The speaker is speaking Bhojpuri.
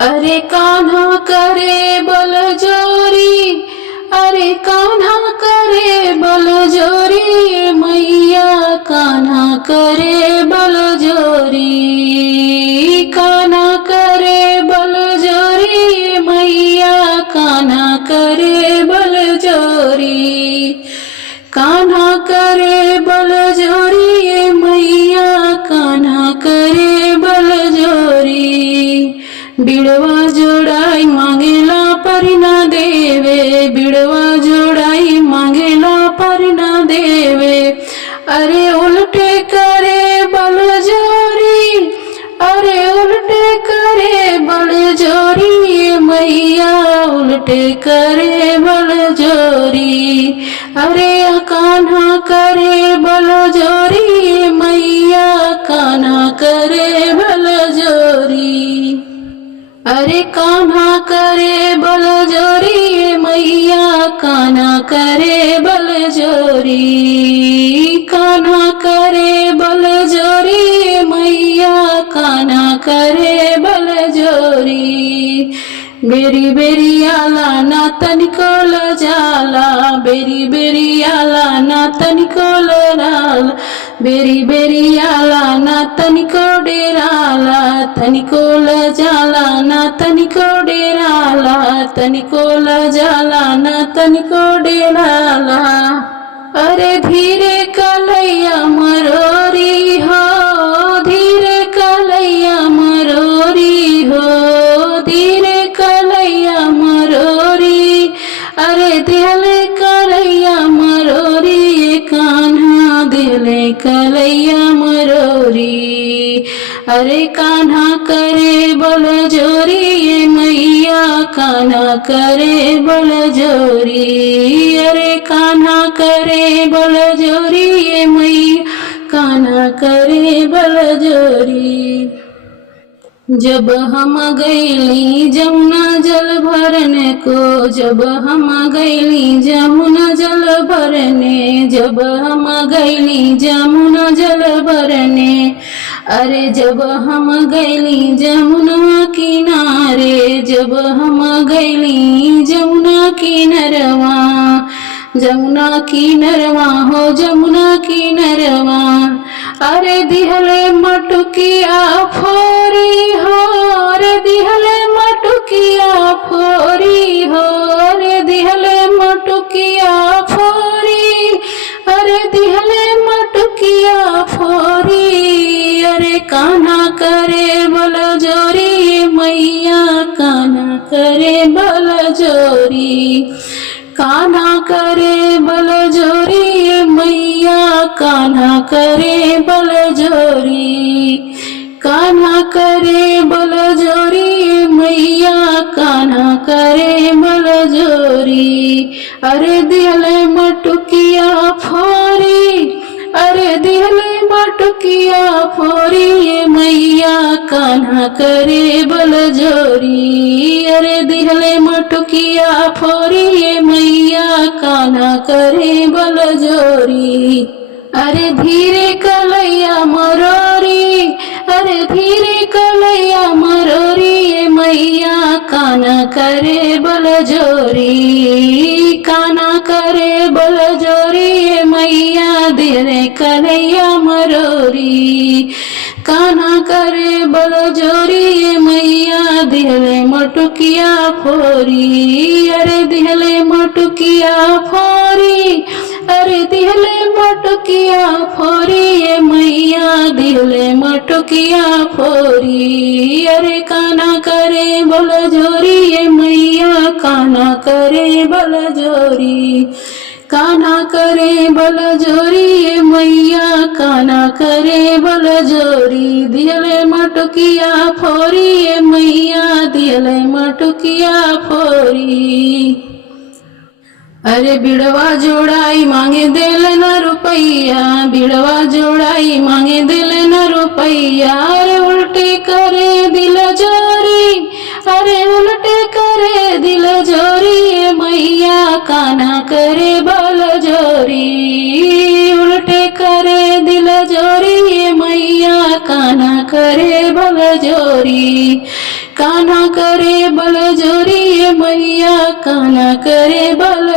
अरे कान्हा करे बल जोरी, अरे कान्हा करे बल जोरी, मैया कान्हा करे बल जोरी, कान्हा करे बल जोरी, मैया कान्हा करे बल जोरी, कान्हा करे बल जोरी, मैया कान्हा करे बल जोरी। बिड़वा जोड़ाई मांगेला पर ना देवे, बिड़वा जोड़ाई मांगेला पर ना देवे, अरे उल्टे करे बल जोरी, अरे उल्टे करे बल जोरी, मैया उल्टे करे बल जोरी, अरे कान्हा करे बल जोरी, मैया कान्हा करे बल जोरी, अरे कान्हा करे बल जोरी, मैया कान्हा करे बल जोरी, कान्हा करे बल जोरी, मैया कान्हा करे बल जोरी। बेरी बेरी आला ना तनिको जाला, बेरी बेरी आला ना तनिको लाल, बेरी बेरी आला ना तनिको डेराला, तनिको जाला ना तनिको डेराला, तनिको जाला ना तनिको डेराला, अरे धीरे कलैया मरोरी हो, धीरे कलैया मरोरी हो, धीरे कलैया मरोरी, अरे दिले कलैया मरोरी, कान्हा दिले कलैया मरोरी, अरे कान्हा करे बल जोरी, मैया कान्हा करे बल जोरी, अरे कान्हा करे बल जोरी, मैया कान्हा करे बल जोरी। जब हम गईली जमुना जल भरने को, जब हम गईली जमुना जल भरने, जब हम गईली जमुना जल भरने, अरे जब हम गईली जमुना किनारे, जब हम गईली जमुना किनरवा, जमुना किनरवा हो जमुना किनरवा, अरे दिहले मटुकिया फोरी हो, अरे दिहले मटुकिया फोरी हो, अरे दिहले मटुकिया फोरी, अरे दिहले मटुकिया फोरी, अरे कान्हा करे बल जोरी, मैया कान्हा करे बल जोरी, कान्हा करे बल जोरी, मैया कान्हा करे बल जोरी, कान्हा करे बल जोरी, मैया कान्हा करे बल जोरी, अरे दिहले मटुकिया फोरी, अरे दिहले मटुकिया फोरी, मैया कान्हा करे बल जोरी, अरे दिहले मटुकिया फोरी, मैया कान्हा करे बल जोरी, अरे धीरे कलैया मरोरी, अरे धीरे कलैया मरोरी, मैया कान्हा करे बल जोरी, कान्हा करे बल जोरी, मैया धीरे कलैया मरोरी, कान्हा करे बल जोरी, मैया दिहले मटुकिया फोरी, अरे दिहले मटुकिया फोरी, अरे दिहले मटुकिया फोरी, मैया दिहले मटुकिया फोरी, अरे कान्हा करे बल जोरी, मैया कान्हा करे बल जोरी, कान्हा करे बल जोरी, मैया कान्हा करे बल जोरी, दिहले मटुकिया फोरी, मैया दिहले मटुकिया फोरी, अरे बिड़वा जोड़ाई मांगे दिल न रुपैया, बिड़वा जोड़ाई मांगे दिल न रुपैया, अरे उल्टे करे दिल जोरी, अरे उल्टे करे दिल जोरी, मैया कान्हा करे बल जोरी, उल्टे करे दिल जोरी, मैया कान्हा करे बल जोरी, कान्हा करे बल जोरी मैया कान्हा करे बल